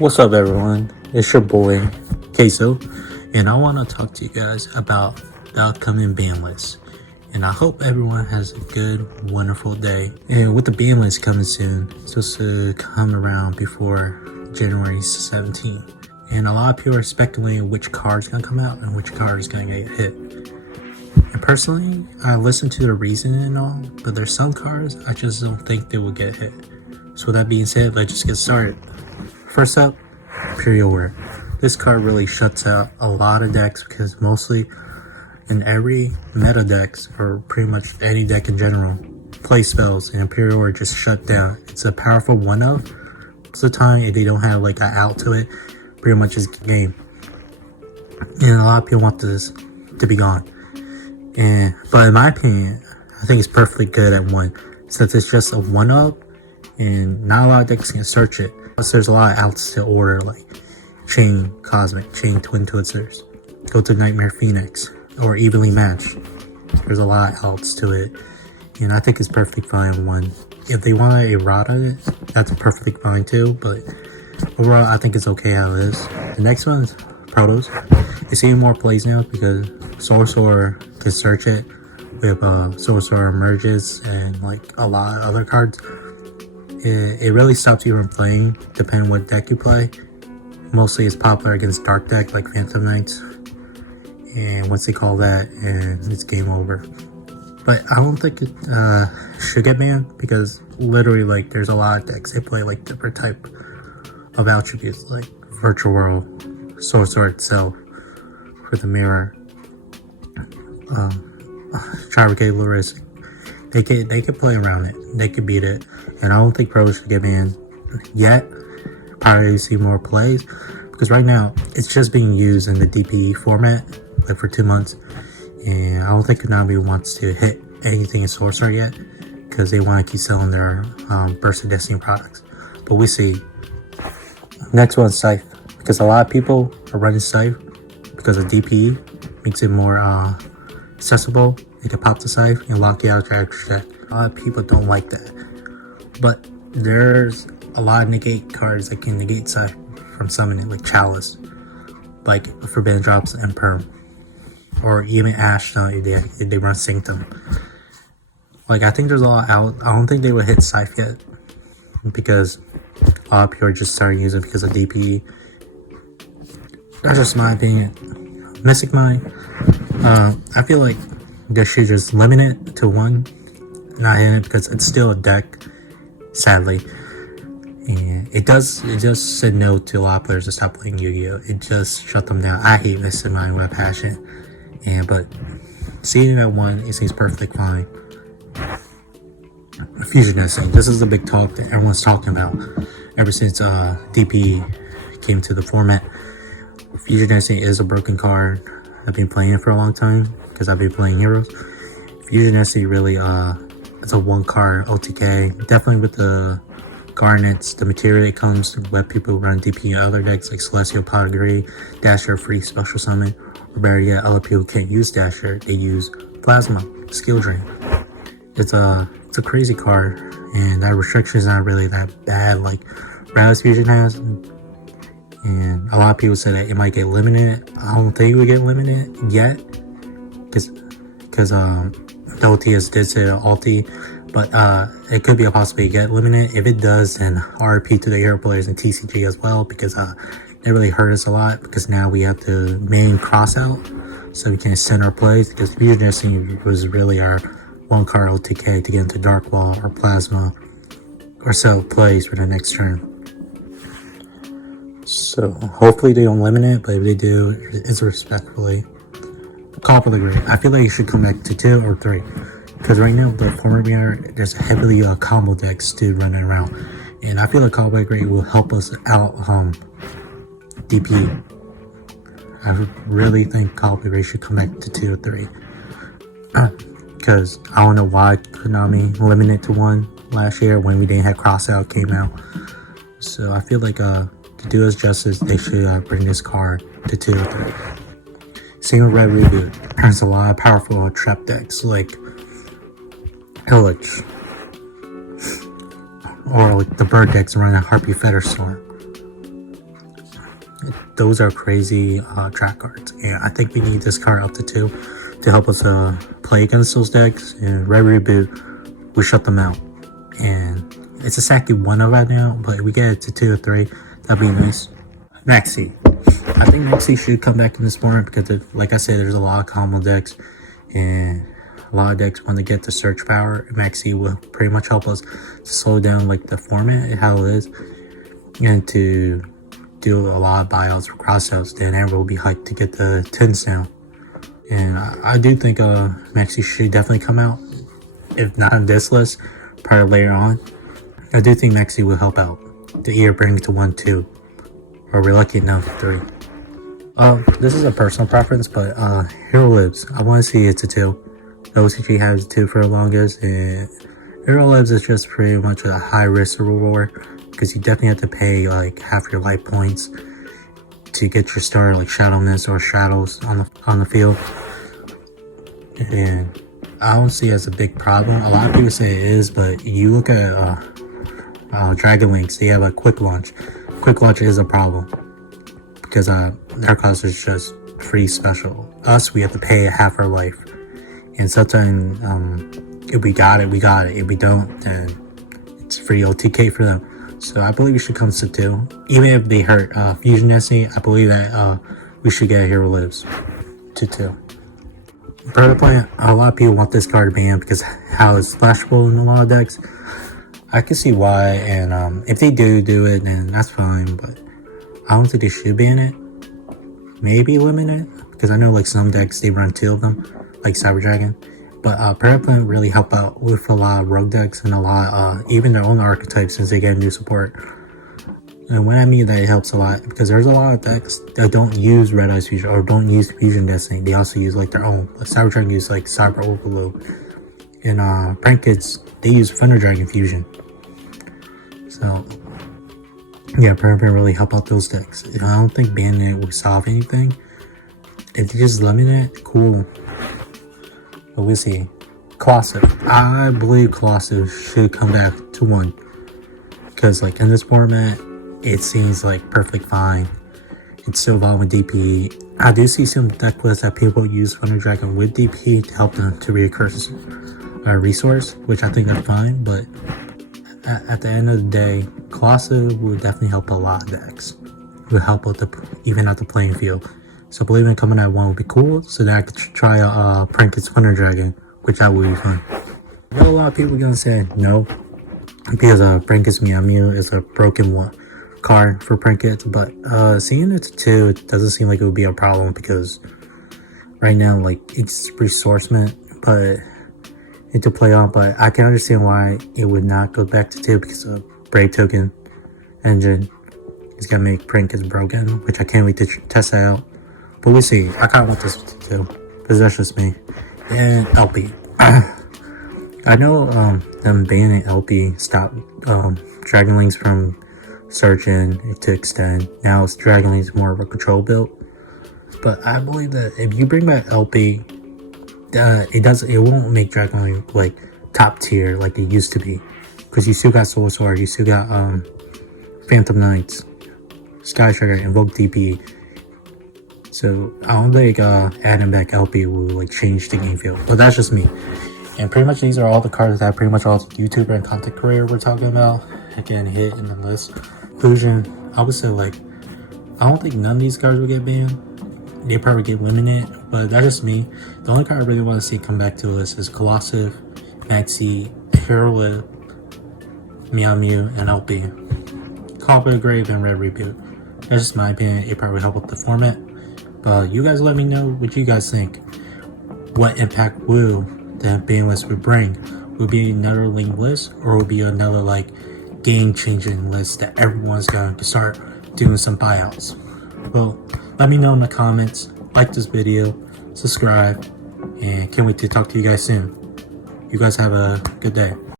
What's up, everyone? It's your boy Queso, and I want to talk to you guys about the upcoming ban list. And I hope everyone has a good, wonderful day. And with the ban list coming soon, it's supposed to come around before January 17th. And a lot of people are speculating which card's gonna come out and which card is gonna get hit. And personally, I listen to the reasoning and all, but there's some cards I just don't think they will get hit. So with that being said, let's just get started. First up, Imperial Wear. This card really shuts out a lot of decks because mostly in every meta decks, or pretty much any deck in general, play spells and Imperial Wear just shut down. It's a powerful 1-of. Most of the time, if they don't have like an out to it, pretty much is game. And a lot of people want this to be gone. But in my opinion, I think it's perfectly good at 1. Since it's just a 1-of, and not a lot of decks can search it. Plus there's a lot of outs to order, like Chain Cosmic, Chain Twin Twizzlers, Go to Nightmare Phoenix, or Evenly Matched. There's a lot of outs to it, and I think it's perfectly fine 1. If they want to errata it, that's perfectly fine too, but overall I think it's okay how it is. The next one is Protos. It's seeing more plays now because Sorcerer can search it with Sorcerer Emerges and like a lot of other cards. It really stops you from playing, depending what deck you play. Mostly it's popular against dark deck like Phantom Knights. And once they call that, and it's game over. But I don't think it should get banned because literally like there's a lot of decks they play like different type of attributes like Virtual World, Sorcerer itself for the mirror, Fabricate Larissa. They could play around it. They could beat it. And I don't think Protos should get banned yet. Probably see more plays. Because right now, it's just being used in the DPE format, like for 2 months. And I don't think Konami wants to hit anything in Sorcerer yet. Because they want to keep selling their Burst of Destiny products. But we see. Next one, Scythe. Because a lot of people are running Scythe because of DPE. Makes it more accessible. You can pop the Scythe and lock you out your extra deck. A lot of people don't like that. But there's a lot of negate cards that can negate Scythe from summoning, like Chalice, like Forbidden Drops and Perm. Or even Ash if they run Sanctum. Like, I think there's a lot out. I don't think they would hit Scythe yet. Because a lot of people are just starting using it because of DPE. That's just my opinion. Mystic Mind. I feel like they should just limit it to 1, not hit it because it's still a deck, sadly. And it just said no to a lot of players to stop playing Yu-Gi-Oh! It just shut them down. I hate Mystic Mind with a passion. But seeing it at 1, it seems perfectly fine. Fusion Destiny. This is the big talk that everyone's talking about ever since DP came to the format. Fusion Destiny is a broken card. I've been playing it for a long time because I've been playing Heroes. Fusion Destiny really it's a 1-card OTK. Definitely with the Garnets, the material it comes to let people run DP in other decks like Celestial Pedigree, Dasher, Free Special Summon, or better yet, other people can't use Dasher, they use Plasma, Skill Drain. It's a crazy card, and that restriction is not really that bad like Rally's Fusion has. And a lot of people say that it might get limited. I don't think it would get limited yet, because the OTS did say the ulti, but it could be a possibility to get limited. If it does, then RP to the hero players and TCG as well, because they really hurt us a lot. Because now we have to main cross out, so we can send our plays. Because Fusion Destiny was really our 1-card OTK to get into Dark Wall or Plasma, or sell plays for the next turn. So hopefully they don't limit it, but if they do, it's respectfully. Copper the Great. I feel like it should come back to 2 or 3. Because right now, the former banner, there's heavily combo decks still running around. And I feel like Copper the Great will help us out DP. I really think Copper the Great should come back to 2 or 3. Because I don't know why Konami limited it to 1 last year when we didn't have Crossout came out. So I feel like to do us justice, they should bring this card to 2 or 3. Same with Red Reboot. There's a lot of powerful trap decks like Pillage, or like the bird decks running a Harpy Featherstorm. those are crazy track cards, and I think we need this card up to 2 to help us play against those decks. And Red Reboot, we shut them out. And it's a Saki 1-0 right now, but if we get it to 2 or 3, that'd be nice. Maxi. I think Maxi should come back in this format because, like I said, there's a lot of combo decks, and a lot of decks want to get the search power. Maxi will pretty much help us to slow down like the format and how it is, and to do a lot of buyouts or crossouts. Then everyone will be hyped to get the 10s down. And I do think Maxi should definitely come out, if not on this list, probably later on. I do think Maxi will help out to either bring it to 1, 2, or we're lucky enough 3. This is a personal preference, but Hero Lives, I want to see it to 2. The OCG has 2 for the longest, and Hero Lives is just pretty much a high risk reward, because you definitely have to pay like half your life points to get your starter, like Shadow Mist or Shadows on the field. And I don't see it as a big problem. A lot of people say it is, but you look at Dragon Links, they have a quick launch. Quick launch is a problem because their cost is just free special. Us, we have to pay half our life, and sometimes if we got it, we got it. If we don't, then it's free OTK for them. So I believe we should come to 2. Even if they hurt Fusion Destiny, I believe that we should get Hero Lives to 2. Bird Plant, a lot of people want this card banned because how it's splashable in a lot of decks. I can see why, and if they do it, then that's fine, but I don't think they should ban it. Maybe limit it, because I know like some decks, they run 2 of them, like Cyber Dragon. But Bird Plant really help out with a lot of rogue decks and a lot, even their own archetypes, since they get new support. And when I mean that, it helps a lot, because there's a lot of decks that don't use Red Eyes Fusion or don't use Fusion Destiny. They also use like their own. Like Cyber Dragon use like Cyber Overload, and Prank Kids, they use Thunder Dragon Fusion. So yeah, Bird Plant really help out those decks. I don't think banning it will solve anything. If they just limit it, cool. But we'll see. Colossus. I believe Colossus should come back to 1. Because like in this format, it seems like perfectly fine. It's still evolving with DP. I do see some deck lists that people use Thunder Dragon with DP to help them to recurse a resource, which I think are fine. But at the end of the day, Colossus will definitely help a lot of decks. It will help with even out the playing field. So believing coming at 1 would be cool, so that I could try Pranket's Thunder Dragon, which I would be fun. I know a lot of people are gonna say no, because Pranket's Mew is a broken card for Pranket, but seeing it to 2, it doesn't seem like it would be a problem, because right now like it's resourcement, but it's to play on. But I can understand why it would not go back to 2, because of Brave Token engine is gonna make Prankets broken, which I can't wait to test that out. But we'll see. I kind of want this to, because that's just me. And LP. I know them banning LP stopped Dragon Links from searching to extend. Now it's Dragon Links more of a control build. But I believe that if you bring back LP, it won't make Dragon Link like top tier like it used to be. Because you still got Soul Sword, you still got Phantom Knights, Sky Striker, Invoke DP. So I don't think adding back LP will like change the game feel, but that's just me. And pretty much these are all the cards that pretty much all the YouTuber and content creator we're talking about again hit in the list. Conclusion, I would say like I don't think none of these cards will get banned. They probably get limited, but that's just me. The only card I really want to see come back to the list is Colossus, Maxi, Hero, Mew, and LP. Copper Grave and Red Reboot. That's just my opinion. It probably help with the format. But you guys let me know what you guys think. What impact will the ban list will bring? Will be another linked list, or will be another like game-changing list that everyone's going to start doing some buyouts? Well, let me know in the comments. Like this video, subscribe, and can't wait to talk to you guys soon. You guys have a good day.